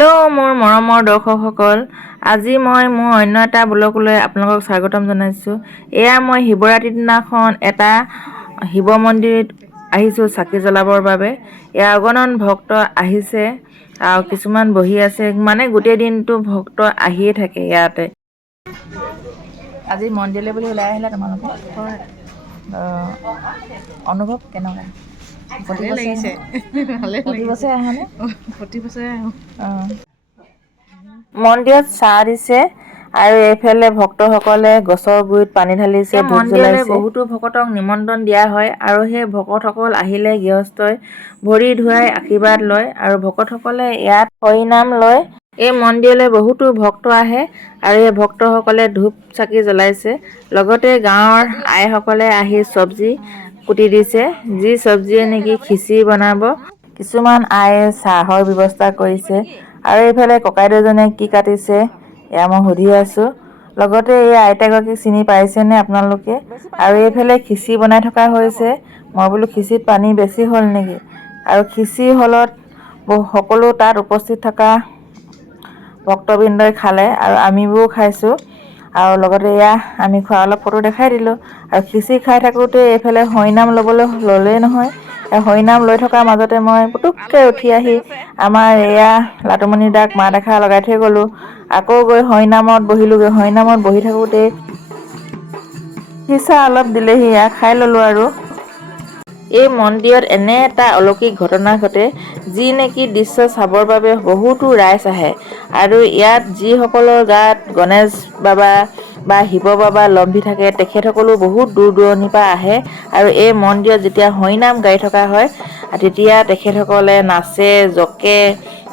Hello' মোৰ মৰমৰ দৰ্শকসকল, আজি মই মোৰ অন্য এটা ব্লগলৈ আপোনালোকক স্বাগতম জনাইছোঁ। এয়া মই শিৱৰাত্ৰিৰ দিনাখন এটা শিৱ মন্দিৰত আহিছোঁ চাকি জ্বলাবৰ বাবে। এয়া অগণন ভক্ত আহিছে আৰু কিছুমান বহি আছে, মানে গোটেই দিনটো ভক্ত আহিয়ে থাকে ইয়াতে। আজি মন্দিৰলৈ বুলি ওলাই আহিলা তোমালোকে? হয়, অনুভৱ কেনেকুৱা? ভালেই লাগিছে। প্ৰতি বছৰে আহানে? প্ৰতি বছৰে আহোঁ। মন্দিৰত চাহ দিছে আৰু এইফালে ভক্তসকলে গছৰ গুৰিত পানী ঢালিছে, ধূপ জ্বলাইছে। বহুতো ভকতক নিমন্ত্ৰণ দিয়া হয় আৰু সেই ভকতসকল আহিলে গৃহস্থই ভৰি ধুৱাই আশীৰ্বাদ লয় আৰু ভকতসকলে ইয়াত হৰি নাম লয়। এই মন্দিৰলৈ বহুতো ভক্ত আহে আৰু এই ভক্তসকলে ধূপ চাকি জ্বলাইছে। লগতে গাঁৱৰ আইসকলে আহি চব্জি কুটি দিছে, যি চব্জিয়ে নেকি খিচিৰি বনাব। কিছুমান আয়ে চাহৰ ব্যৱস্থা কৰিছে আৰু এইফালে ককাইদেউজনে কি কাটিছে এয়া মই সুধি আছোঁ। লগতে এই আইতাগৰাকীক চিনি পাইছেনে আপোনালোকে? আৰু এইফালে খিচিৰি বনাই থকা হৈছে। মই বোলো খিচিৰিত পানী বেছি হ'ল নেকি? আৰু খিচিৰি হলত সকলো তাত উপস্থিত থকা ভক্তবৃন্দই খালে আৰু আমিবোৰো খাইছোঁ। আৰু লগতে এয়া আমি খোৱা অলপ ফটো দেখাই দিলোঁ। আৰু খিচিৰি খাই থাকোঁতে এইফালে হৰিনাম ল'বলৈ ল'লেই নহয়। হৰিনাম লৈ থকাৰ মাজতে মই পুটুককৈ উঠি আহি আমাৰ এয়া লাটুমণি দাক মাত এষাৰ লগাই থৈ গ'লোঁ। আকৌ গৈ হৰিনামত বহিলোঁগৈ। হৰিনামত বহি থাকোঁতে খিচা অলপ দিলেহি, এয়া খাই ল'লোঁ আৰু। এই মন্দিৰত এনে এটা অলৌকিক ঘটনা ঘটে, যি নেকি দৃশ্য চাবৰ বাবে বহুতো ৰাইজ আহে আৰু ইয়াত যিসকলৰ গাত গণেশ বাবা বা শিৱ বাবা লম্ভি থাকে, তেখেতসকলো বহুত দূৰ দূৰণিৰ পৰা আহে আৰু এই মন্দিৰত যেতিয়া হৰিনাম গাই থকা হয় তেতিয়া তেখেতসকলে নাচে, জকে,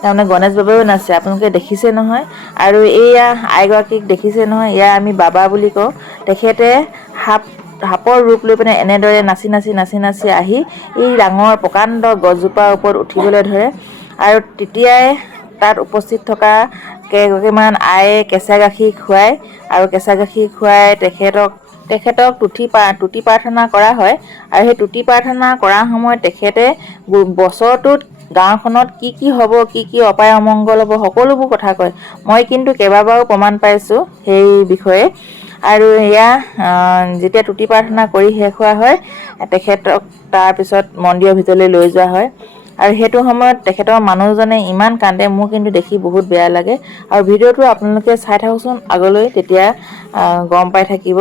তাৰমানে গণেশ বাবাও নাচে, আপোনালোকে দেখিছে নহয়। আৰু এইয়া আইগৰাকীক দেখিছে নহয়, এয়া আমি বাবা বুলি কওঁ। তেখেতে সাপৰ ৰূপ লৈ পিনে এনেদৰে নাচি নাচি নাচি নাচি আহি এই ডাঙৰ প্ৰকাণ্ড গছজোপাৰ ওপৰত উঠিবলৈ ধৰে আৰু তেতিয়াই তাত উপস্থিত থকা কেইগৰাকীমান আয়ে কেঁচা গাখীৰ খুৱায় আৰু কেঁচা গাখীৰ খুৱাই তেখেতক তুতি প্ৰাৰ্থনা কৰা হয়। আৰু সেই তুতি প্ৰাৰ্থনা কৰাৰ সময়ত তেখেতে বছৰটোত গাঁওখনত কি কি হ'ব, কি কি অপায় অমংগল হ'ব, সকলোবোৰ কথা কয়। মই কিন্তু কেইবাবাৰো প্ৰমাণ পাইছোঁ সেই বিষয়ে। আৰু এয়া যেতিয়া তুতি প্ৰাৰ্থনা কৰি শেষ হোৱা হয়, তেখেতক তাৰপিছত মন্দিৰৰ ভিতৰলৈ লৈ যোৱা হয়। আৰু সেইটো সময়ত তেখেতৰ মানুহজনে ইমান কান্দে, মোৰ কিন্তু দেখি বহুত বেয়া লাগে। আৰু ভিডিঅ'টো আপোনালোকে চাই থাককচোন আগলৈ, তেতিয়া গম পাই থাকিব।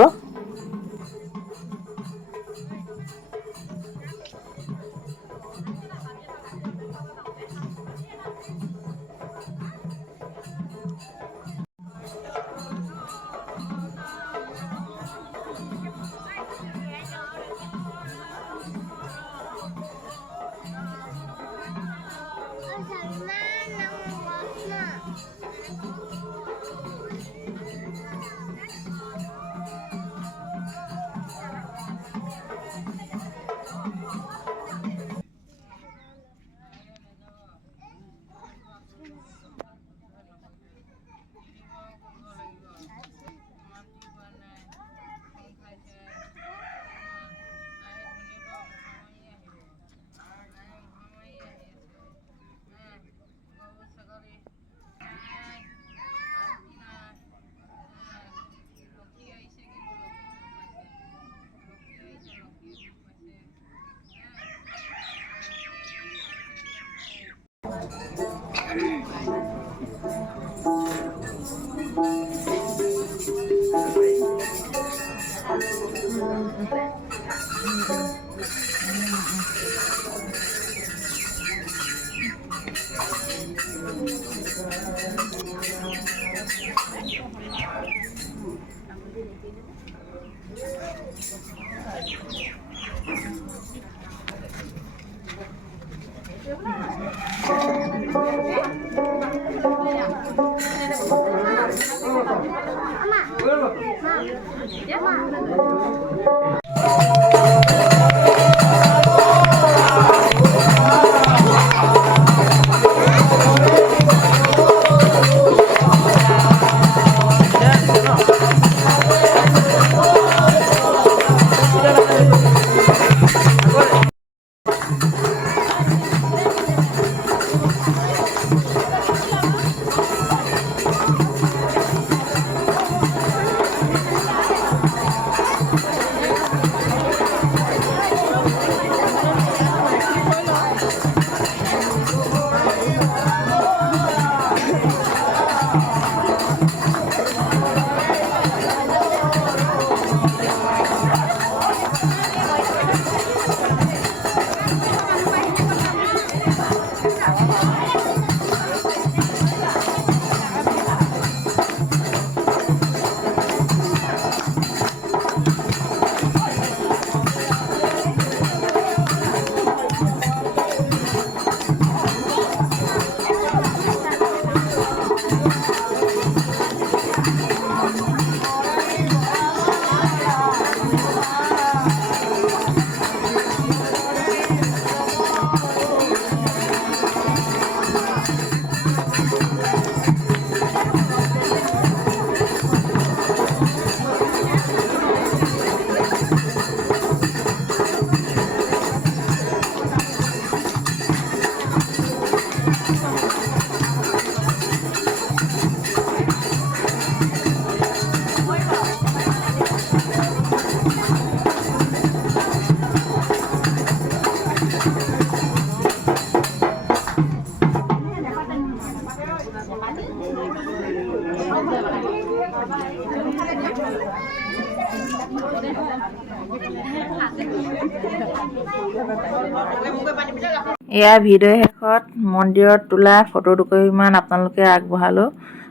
এয়া ভিডিঅ' শেষত মন্দিৰত তোলা ফটো দুকপিমান আপোনালোকে আগবঢ়ালোঁ।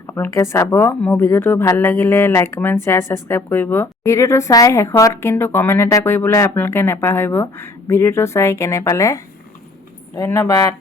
আপোনালোকে চাব। মোৰ ভিডিঅ'টো ভাল লাগিলে লাইক কমেণ্ট শ্বেয়াৰ ছাবস্ক্ৰাইব কৰিব। ভিডিঅ'টো চাই শেষত কিন্তু কমেণ্ট এটা কৰিবলৈ আপোনালোকে নাপাহৰিব ভিডিঅ'টো চাই কেনে পালে। ধন্যবাদ।